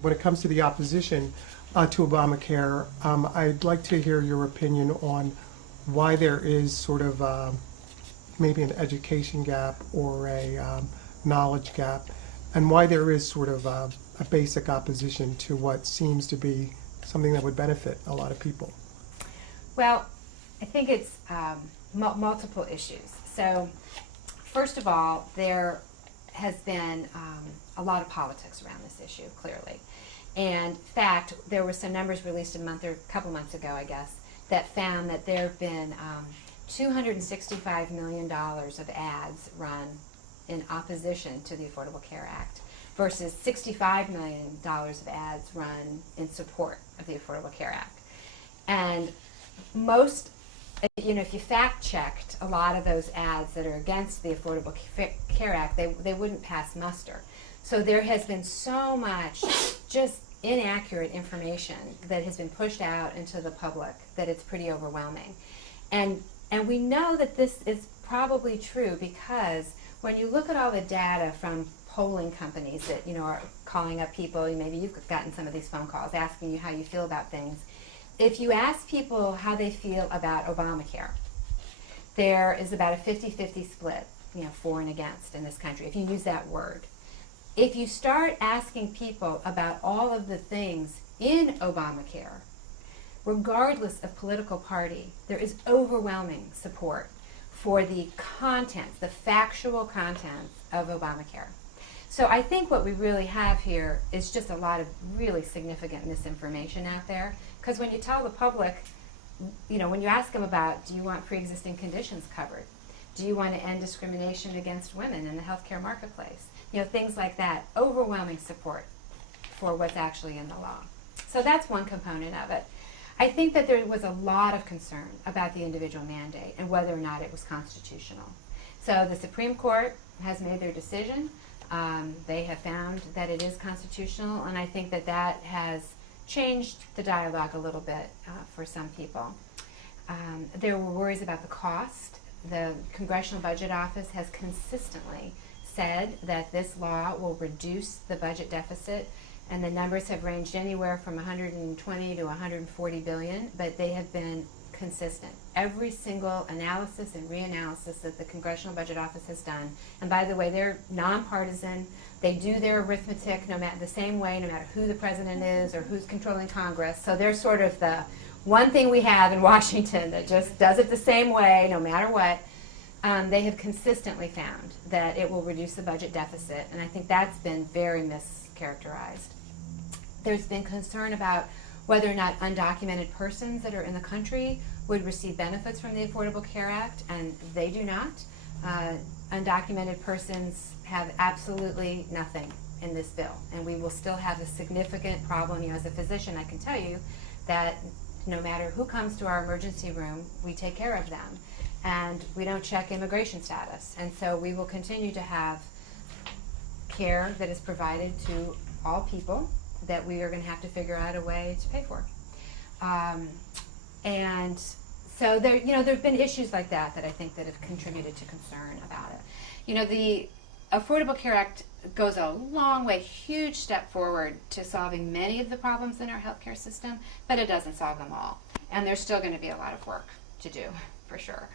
When it comes to the opposition to Obamacare, I'd like to hear your opinion on why there is sort of maybe an education gap or a knowledge gap, and why there is sort of a basic opposition to what seems to be something that would benefit a lot of people. Well, I think it's multiple issues. So, first of all, there has been a lot of politics around this issue, clearly. And in fact, there were some numbers released a couple months ago, I guess, that found that there have been $265 million of ads run in opposition to the Affordable Care Act versus $65 million of ads run in support of the Affordable Care Act. And most, if you fact-checked a lot of those ads that are against the Affordable Care Act, they wouldn't pass muster. So there has been so much just inaccurate information that has been pushed out into the public that it's pretty overwhelming. And we know that this is probably true because when you look at all the data from polling companies that are calling up people, maybe you've gotten some of these phone calls asking you how you feel about things. If you ask people how they feel about Obamacare, there is about a 50-50 split, for and against in this country, if you use that word. If you start asking people about all of the things in Obamacare, regardless of political party, there is overwhelming support for the contents, the factual contents of Obamacare. So I think what we really have here is just a lot of really significant misinformation out there, because when you tell the public, when you ask them about, do you want pre-existing conditions covered? Do you want to end discrimination against women in the healthcare marketplace? Things like that, overwhelming support for what's actually in the law. So that's one component of it. I think that there was a lot of concern about the individual mandate and whether or not it was constitutional. So the Supreme Court has made their decision. They have found that it is constitutional, and I think that that has changed the dialogue a little bit for some people. There were worries about the cost. The Congressional Budget Office has consistently said that this law will reduce the budget deficit, and the numbers have ranged anywhere from 120 to 140 billion, but they have been consistent. Every single analysis and reanalysis that the Congressional Budget Office has done, and by the way, they're nonpartisan, they do their arithmetic the same way no matter who the president is or who's controlling Congress, so they're sort of the one thing we have in Washington that just does it the same way no matter what. They have consistently found that it will reduce the budget deficit, and I think that's been very mischaracterized. There's been concern about whether or not undocumented persons that are in the country would receive benefits from the Affordable Care Act, and they do not. Undocumented persons have absolutely nothing in this bill, and we will still have a significant problem. As a physician, I can tell you that no matter who comes to our emergency room, we take care of them. And we don't check immigration status. And so we will continue to have care that is provided to all people that we are going to have to figure out a way to pay for. And so there have been issues like that I think that have contributed to concern about it. The Affordable Care Act goes a long way, huge step forward to solving many of the problems in our healthcare system, but it doesn't solve them all. And there's still going to be a lot of work to do, for sure.